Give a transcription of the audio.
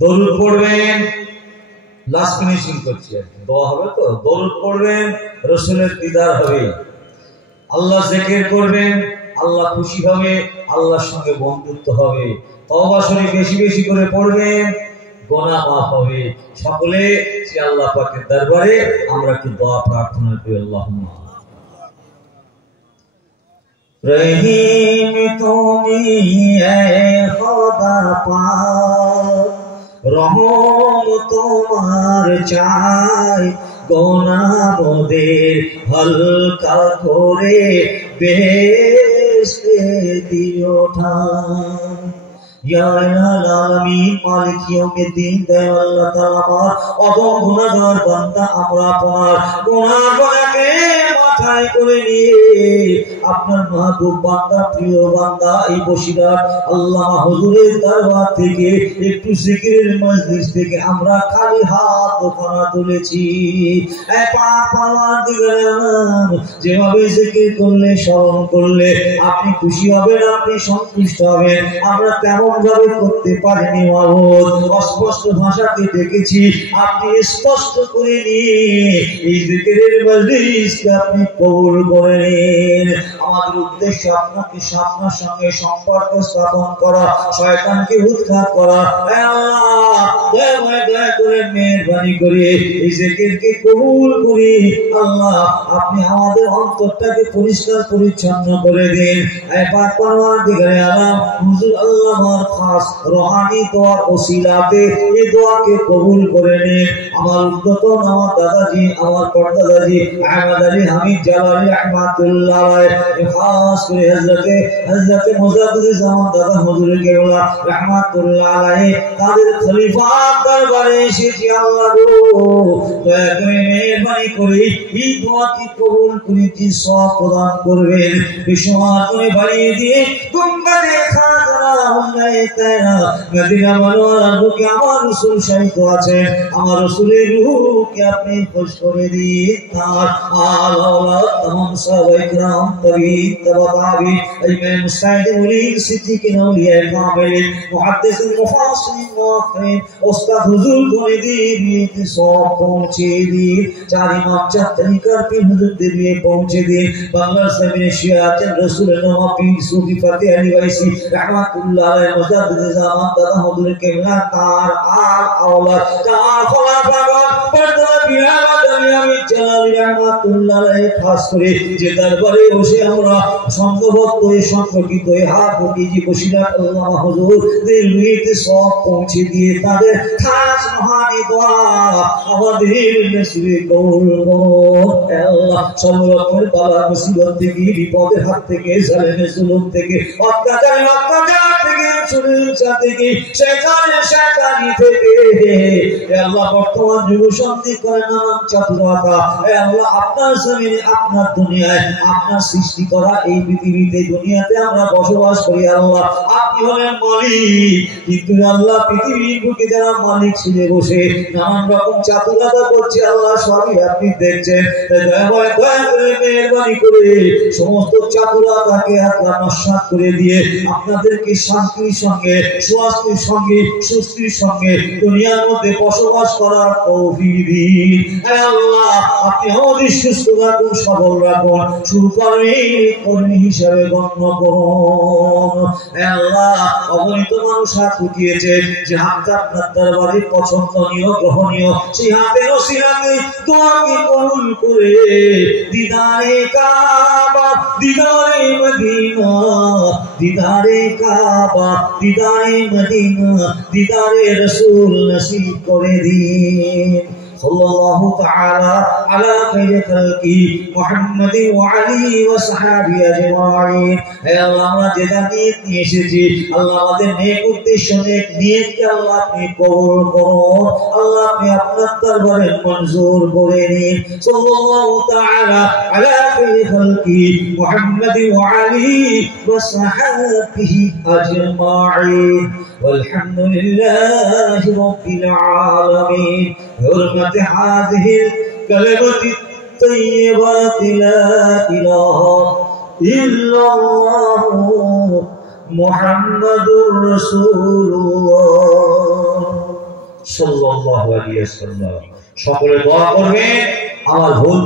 দরুদ পড়বেন, last finishing করছি, দোয়া হবে তো। দরুদ পড়বেন, রাসূলের দিদার হবে। আল্লাহ জিকির করবেন, আল্লাহ খুশি হবে, আল্লাহর সঙ্গে বন্ধুত্ব হবে। তওবা শরীফ বেশি বেশি করে পড়বেন, গুনাহ মাফ হবে। সকলে সে আল্লাহ পাকের দরবারে আমরা কি দোয়া প্রার্থনা করি। আল্লাহুম্মা রহিম তুমি এ খোদা পাক, রহম তোমার চাই, গুনাহ মোদের হালকা করে বেহেশতে দিও ঠাই। ইয়া আলামিন মালিক ইয়াউমিদ্দিন, দয়াল আল্লাহ তাআলা আমার অদম গুনাহগার বান্দা, আমরা আপনার গুনাহগুলোকে মাথায় করে নিয়ে আপনার মাহবুব বান্দা, প্রিয় বান্দা এই বসিরহাট আল্লামা হুজুরের দরবার থেকে একটু জিকিরের মজলিস থেকে আমরা খালি হাত ওখানে তুলেছি। এই পাক পরওয়ারদিগারে আলম, যেভাবে জিকির করলে, স্মরণ করলে আপনি খুশি হবেন, আপনি সন্তুষ্ট হবেন, আমরা তেমন ভাবে করতে পারিনি মাহবুব। অস্পষ্ট ভাষাতে দেখেছি, আপনি স্পষ্ট করে নিয়ে এই জিকিরের মজলিসকে আপনি কবুল করে নিন। আমাদের উদ্দেশ্য আপনাকে আপনার সঙ্গে সম্পর্ক স্থাপন করা, শয়তানকে উৎখাত করা। হে আল্লাহ, দয়া করে মেহেরবানি করে এই জিকিরকে কবুল করি। আল্লাহ, আপনি আমাদের অন্তরটাকে পরিষ্কার পরিচ্ছন্ন করে দিন। হে পাক পরওয়ারদিগারে আলম, হুজুর আল্লাহর খাস রুহানি দোয়ার ওসিলাতে এই দোয়াকে কবুল করে নিন। আমার উদ্যতন, আমার দাদাজি, আমার পরদাদাজি আহমদ আলী হামিদ জালালি রাহমাতুল্লাহ আলাইহি, খাস করে হযরতে মুজাদ্দিদ জামান দাদা হুজুর কেবলা রাহমাতুল্লাহ আলাইহি, তাদের খলিফার দরবারে এসেছি। আল্লাহ গো, দয়া করে মেহেরবানি করে এই দোয়াকে কবুল করে যে সওয়াব প্রদান করবেন, বিশ্বমার করে বাড়িয়ে দিয়ে গুম্বাদে খাজরা হুল্লায়ে তারা মদিনা মনোয়ারার বুকে আমার রাসূল শাহিদ আছেন। আমার রাসূলের রূহকে আপনি খুশ করে দিন। তার আল আওলাদ तमाम সাহাবায়ে کرام তাবিঈন তাবাতাবি ইমাম মুস্তাহিদ ওলি সিদ্দিকিন আউলিয়া কামিলিন মুহাদ্দিসিন মুফাসসিরিন মুআখিরিন উস্তাদ হুজুর করে দিন, সব পৌঁছে দিন। চার ইমাম চার তরিকার পীর হুজুরদের নিয়ে পৌঁছে দিন। বাংলার জমিনে শুয়ে আছেন রাসূলের নওয়াব পীর সুফি ফাতিহ আলী ওয়াইসি রাহমাতুল্লাহ আলাইহি, মুজাদ্দিদ জামান দাদা হুজুর কেবলা, তার আল আওলাদ, তার খোলাফাগণ, পর্দা পিরামত আমি জালালি রাহমাতুল্লাহ আলাইহি, খাস করে যে দরবারে বসে আমরা সংঘবদ্ধ হয়ে সংগঠিত হয়ে হাত উঠিয়ে বসিরহাট আল্লামা হুজুরদের রুহিতে সব পৌঁছে দিয়ে তাদের খাস রুহানি দোয়া আমাদের নসিবে কবুল করুন। আল্লাহ, সব রকমের বালা মুসিবত থেকে, বিপদের হাত থেকে, জালেমের জুলুম থেকে, অত্যাচার থেকে, চুরিচা থেকে, শয়তানি থেকে, আল্লাহ বর্তমান যুগ শান্তি করে নানান চাতুরতা, আল্লাহ আপনার জমিনে, আপনার দুনিয়ায়, আপনার সৃষ্টি করা এই পৃথিবীতে, দুনিয়াতে আমরা বসবাস করি। আল্লাহ, আপনি হলেন মালিক, কিন্তু আল্লাহ পৃথিবীর বুকে যারা মালিক ছিঁড়ে বসে নানান রকম চাতুরতা করছে, আল্লাহ সবই আপনি দেখছেন। দয়া করে মেহেরবানি করে সমস্ত চাতুরতাকে আল্লাহ নস্যাৎ করে দিয়ে আপনাদেরকে শান্তির সঙ্গে, স্বাস্থ্যের সঙ্গে, সুস্থির সঙ্গে দুনিয়ার মধ্যে বসবাস করার তৌফিক দিন। আল্লাহ, আপনি আমাদের সুস্থ রাখুন, সবল রাখুন, কর্মী হিসাবে গণ্য করুন। আল্লাহ, অগণিত মানুষ হাত উঠিয়েছে, যে হাতটা আপনার দরবারে পছন্দনীয়, গ্রহণীয়, সেই হাতের ওসিলাতে দোয়াকে কবুল করে দিদারে কাবা, দিদারে মদিনা, দিদারে কাবা, দিদারে মদিনা, দিদারে রাসূল নসিব করে দিন। সাল্লাল্লাহু তাআলা আলা খাইরি খালকি মুহাম্মাদি ওয়া আলিহি ওয়া সাহবিহি আজমাইন। হে আল্লাহ, আমরা যেটা নিয়ে এসেছি, আল্লাহ আমাদের নেক উদ্দেশ্য, নেক নিয়তকে আল্লাহ আপনি কবুল করুন। আল্লাহ, আপনি আপনার দরবারে মঞ্জুর করে নিন। সাল্লাল্লাহু তাআলা আলা খাইরি খালকি মুহাম্মাদি ওয়া আলিহি ওয়া সাহবিহি আজমাইন। والحمدلله رب العالمين بحرمة هذه الكلمة الطيبة لا إله إلا الله محمد رسول الله সাল্লাল্লাহু আলাইহি ওয়াসাল্লাম। সকলে দোয়া করবেন আমার ভুল